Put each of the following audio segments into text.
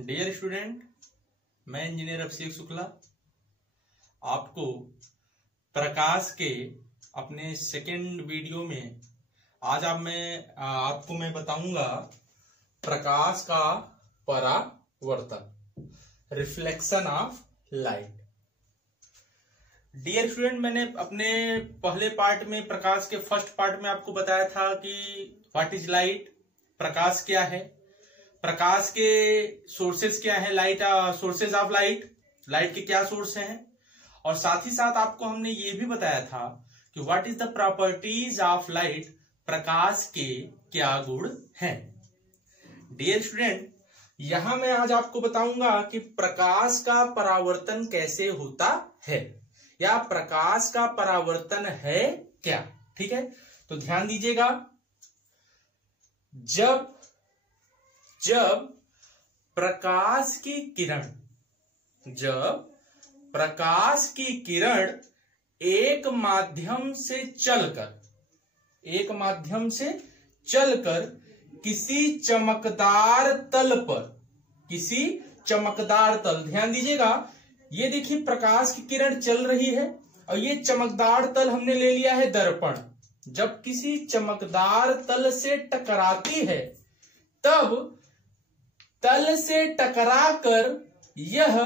Dear student, मैं engineer अभिषेक शुक्ला आपको प्रकाश के अपने सेकेंड वीडियो में आज आपको मैं बताऊंगा प्रकाश का परावर्तन, reflection of light. Dear student, मैंने अपने पहले पार्ट में प्रकाश के फर्स्ट पार्ट में आपको बताया था कि व्हाट इज लाइट, प्रकाश क्या है, प्रकाश के सोर्सेस क्या है, लाइट सोर्सेस ऑफ लाइट के क्या सोर्स हैं, और साथ ही साथ आपको हमने ये भी बताया था कि what is the properties of light, प्रकाश के क्या गुण हैं। डियर स्टूडेंट, यहां मैं आज आपको बताऊंगा कि प्रकाश का परावर्तन कैसे होता है या प्रकाश का परावर्तन है क्या। ठीक है, तो ध्यान दीजिएगा, जब प्रकाश की किरण एक माध्यम से चलकर किसी चमकदार तल, ध्यान दीजिएगा, ये देखिए प्रकाश की किरण चल रही है और ये चमकदार तल हमने ले लिया है दर्पण। जब किसी चमकदार तल से टकराती है तब तल से टकराकर यह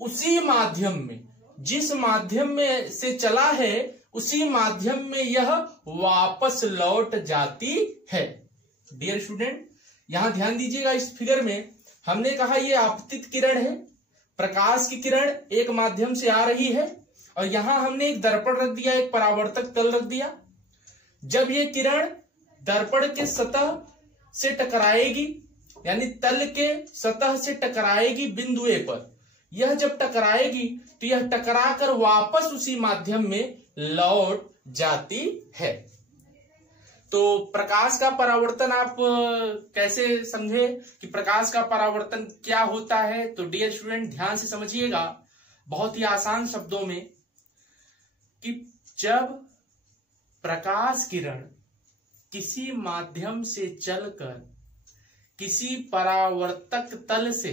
उसी माध्यम में, जिस माध्यम में से चला है उसी माध्यम में यह वापस लौट जाती है। डियर स्टूडेंट, यहां ध्यान दीजिएगा, इस फिगर में हमने कहा यह आपतित किरण है, प्रकाश की किरण एक माध्यम से आ रही है और यहां हमने एक दर्पण रख दिया, एक परावर्तक तल रख दिया। जब ये किरण दर्पण के सतह से टकराएगी, यानी तल के सतह से टकराएगी बिंदु ए पर, यह जब टकराएगी तो यह टकराकर वापस उसी माध्यम में लौट जाती है। तो प्रकाश का परावर्तन आप कैसे समझे कि प्रकाश का परावर्तन क्या होता है, तो डियर स्टूडेंट ध्यान से समझिएगा बहुत ही आसान शब्दों में कि जब प्रकाश किरण किसी माध्यम से चलकर किसी परावर्तक तल से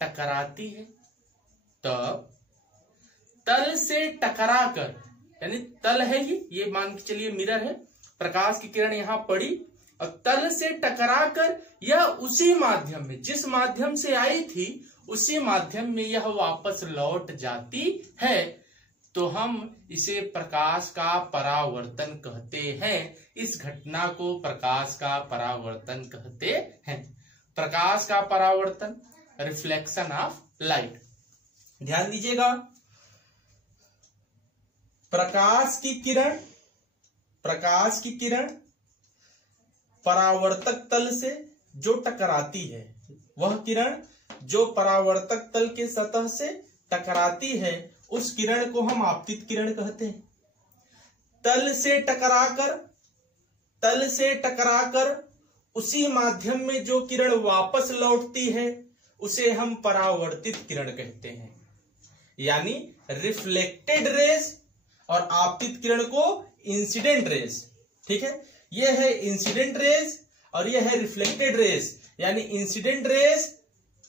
टकराती है तब तल से टकराकर, यानी तल है ये मान के चलिए मिरर है, प्रकाश की किरण यहां पड़ी और तल से टकराकर यह उसी माध्यम में, जिस माध्यम से आई थी उसी माध्यम में यह वापस लौट जाती है, तो हम इसे प्रकाश का परावर्तन कहते हैं। इस घटना को प्रकाश का परावर्तन कहते हैं। प्रकाश का परावर्तन, रिफ्लेक्शन ऑफ लाइट। ध्यान दीजिएगा, प्रकाश की किरण परावर्तक तल से जो टकराती है, वह किरण जो परावर्तक तल के सतह से टकराती है उस किरण को हम आपतित किरण कहते हैं। तल से टकराकर उसी माध्यम में जो किरण वापस लौटती है उसे हम परावर्तित किरण कहते हैं, यानी रिफ्लेक्टेड रेज, और आपतित किरण को इंसिडेंट रेज। ठीक है, यह है इंसिडेंट रेज और यह है रिफ्लेक्टेड रेज। यानी इंसिडेंट रेज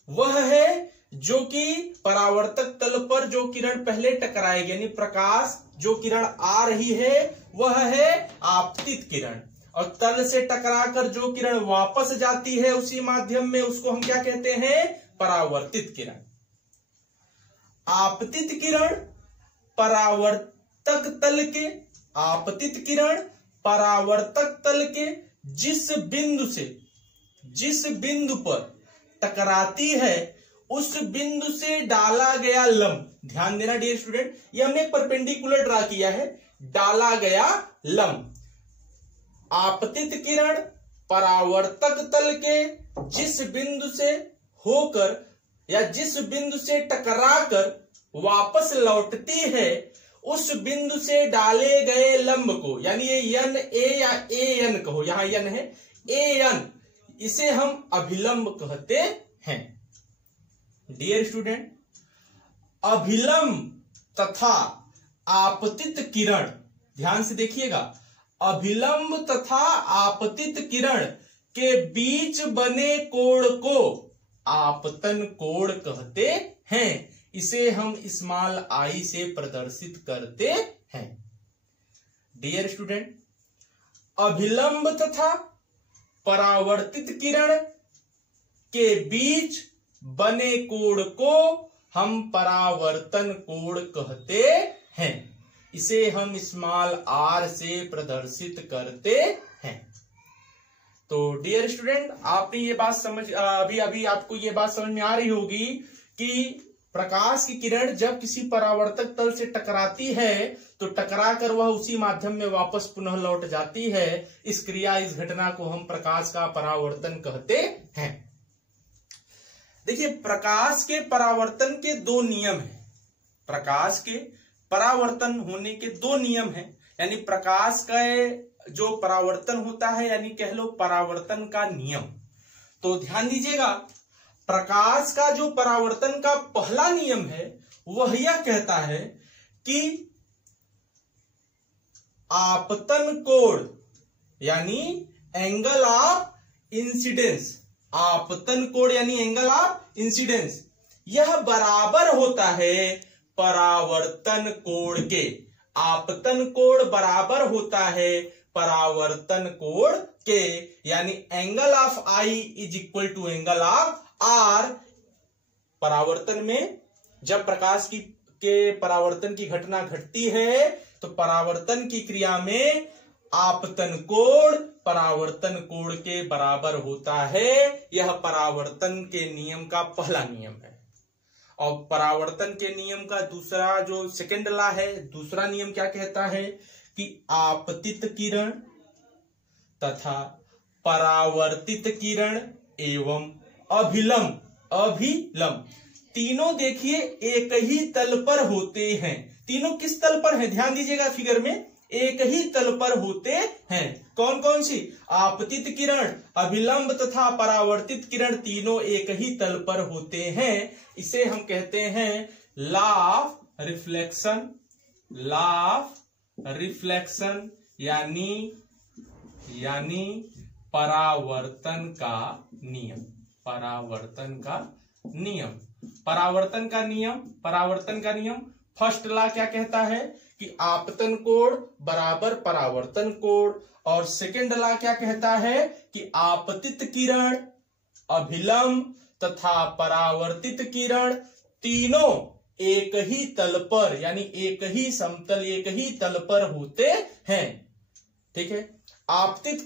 वह है जो कि परावर्तक तल पर जो किरण पहले टकराएगी, यानी प्रकाश जो किरण आ रही है वह है आपतित किरण, और तल से टकराकर जो किरण वापस जाती है उसी माध्यम में उसको हम क्या कहते हैं, परावर्तित किरण। आपतित किरण परावर्तक तल के जिस बिंदु पर टकराती है उस बिंदु से डाला गया लंब, ध्यान देना डियर स्टूडेंट, ये हमने परपेंडिकुलर ड्रा किया है, डाला गया लंब। आपतित किरण परावर्तक तल के जिस बिंदु से होकर या जिस बिंदु से टकराकर वापस लौटती है उस बिंदु से डाले गए लंब को, यानी ये यन ए या ए एन कहो, यहां यन है, ए एन, इसे हम अभिलंब कहते हैं। डियर स्टूडेंट, अभिलंब तथा आपतित किरण, ध्यान से देखिएगा, अभिलंब तथा आपतित किरण के बीच बने कोण को आपतन कोण कहते हैं। इसे हम स्मॉल आई से प्रदर्शित करते हैं। डियर स्टूडेंट, अभिलंब तथा परावर्तित किरण के बीच बने कोण को हम परावर्तन कोण कहते हैं। इसे हम स्मॉल आर से प्रदर्शित करते हैं। तो डियर स्टूडेंट, आपने ये बात अभी आपको ये बात समझ में आ रही होगी कि प्रकाश की किरण जब किसी परावर्तक तल से टकराती है तो टकरा कर वह उसी माध्यम में वापस पुनः लौट जाती है। इस क्रिया, इस घटना को हम प्रकाश का परावर्तन कहते हैं। देखिए, प्रकाश के परावर्तन के दो नियम हैं। प्रकाश के परावर्तन होने के दो नियम हैं, यानी प्रकाश का जो परावर्तन होता है, यानी कह लो परावर्तन का नियम। तो ध्यान दीजिएगा, प्रकाश का जो परावर्तन का पहला नियम है वह यह कहता है कि आपतन कोण यानी एंगल ऑफ इंसिडेंस, आपतन कोण यानी एंगल ऑफ इंसिडेंस, यह बराबर होता है परावर्तन कोण के। आपतन कोण बराबर होता है परावर्तन कोण के, यानी angle of I is equal to angle of R. परावर्तन में जब प्रकाश के परावर्तन की घटना घटती है तो परावर्तन की क्रिया में आपतन कोण परावर्तन कोण के बराबर होता है। यह परावर्तन के नियम का पहला नियम है। और परावर्तन के नियम का दूसरा जो सेकेंड लॉ है, दूसरा नियम क्या कहता है कि आपतित किरण तथा परावर्तित किरण एवं अभिलंब तीनों देखिए एक ही तल पर होते हैं। तीनों किस तल पर हैं? ध्यान दीजिएगा, फिगर में एक ही तल पर होते हैं। कौन कौन सी? आपतित किरण, अभिलंब तथा परावर्तित किरण तीनों एक ही तल पर होते हैं। इसे हम कहते हैं law of reflection. Law of reflection यानी परावर्तन का नियम। परावर्तन का नियम, परावर्तन का नियम, परावर्तन का नियम। फर्स्ट लॉ क्या कहता है कि आपतन कोण बराबर परावर्तन कोण, और सेकेंड लॉ क्या कहता है कि आपतित किरण, अभिलंब तथा परावर्तित किरण तीनों एक ही तल पर यानी एक ही समतल, एक ही तल पर होते हैं। ठीक है। आपतित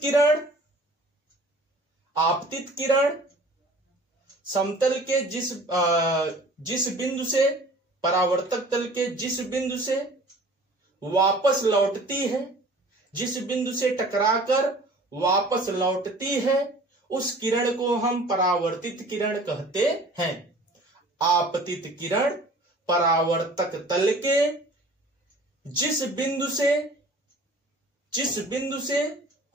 किरण समतल के जिस बिंदु से, परावर्तक तल के जिस बिंदु से वापस लौटती है, जिस बिंदु से टकराकर वापस लौटती है, उस किरण को हम परावर्तित किरण कहते हैं। आपतित किरण परावर्तक तल के जिस बिंदु से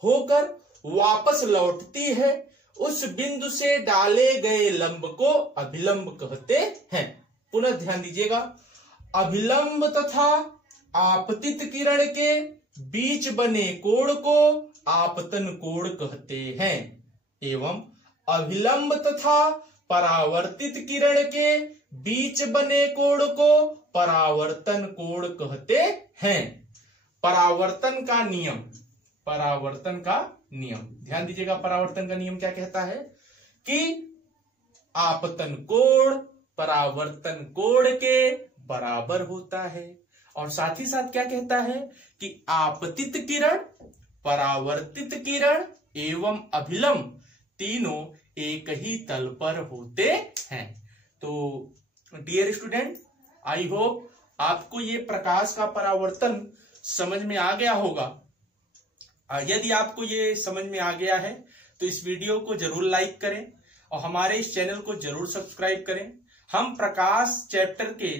होकर वापस लौटती है, उस बिंदु से डाले गए लंब को अभिलंब कहते हैं। पुनः ध्यान दीजिएगा, अभिलंब तथा आपतित किरण के बीच बने कोण को आपतन कोण कहते हैं, एवं अभिलंब तथा परावर्तित किरण के बीच बने कोण को परावर्तन कोण कहते हैं। परावर्तन का नियम, परावर्तन का नियम, ध्यान दीजिएगा, परावर्तन का नियम क्या कहता है कि आपतन कोण परावर्तन कोण के बराबर होता है, और साथ ही साथ क्या कहता है कि आपतित किरण, परावर्तित किरण एवं अभिलंब तीनों एक ही तल पर होते हैं। तो डियर स्टूडेंट, आई होप आपको ये प्रकाश का परावर्तन समझ में आ गया होगा। यदि आपको ये समझ में आ गया है तो इस वीडियो को जरूर लाइक करें और हमारे इस चैनल को जरूर सब्सक्राइब करें। हम प्रकाश चैप्टर के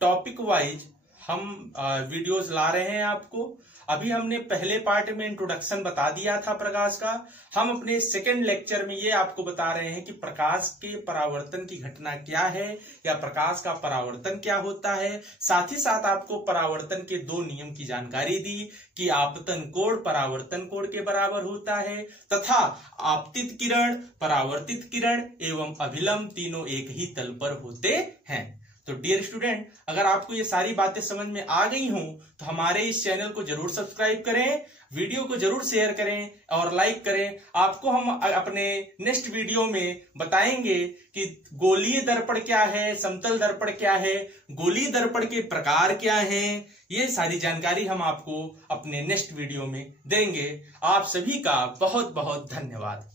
टॉपिक वाइज हम वीडियोस ला रहे हैं आपको। अभी हमने पहले पार्ट में इंट्रोडक्शन बता दिया था प्रकाश का। हम अपने सेकंड लेक्चर में ये आपको बता रहे हैं कि प्रकाश के परावर्तन की घटना क्या है या प्रकाश का परावर्तन क्या होता है। साथ ही साथ आपको परावर्तन के 2 नियम की जानकारी दी कि आपतन कोण परावर्तन कोण के बराबर होता है तथा आपतित किरण, परावर्तित किरण एवं अभिलंब तीनों एक ही तल पर होते हैं। तो डियर स्टूडेंट, अगर आपको ये सारी बातें समझ में आ गई हों तो हमारे इस चैनल को जरूर सब्सक्राइब करें, वीडियो को जरूर शेयर करें और लाइक करें। आपको हम अपने नेक्स्ट वीडियो में बताएंगे कि गोलीय दर्पण क्या है, समतल दर्पण क्या है, गोलीय दर्पण के प्रकार क्या हैं। ये सारी जानकारी हम आपको अपने नेक्स्ट वीडियो में देंगे। आप सभी का बहुत बहुत धन्यवाद।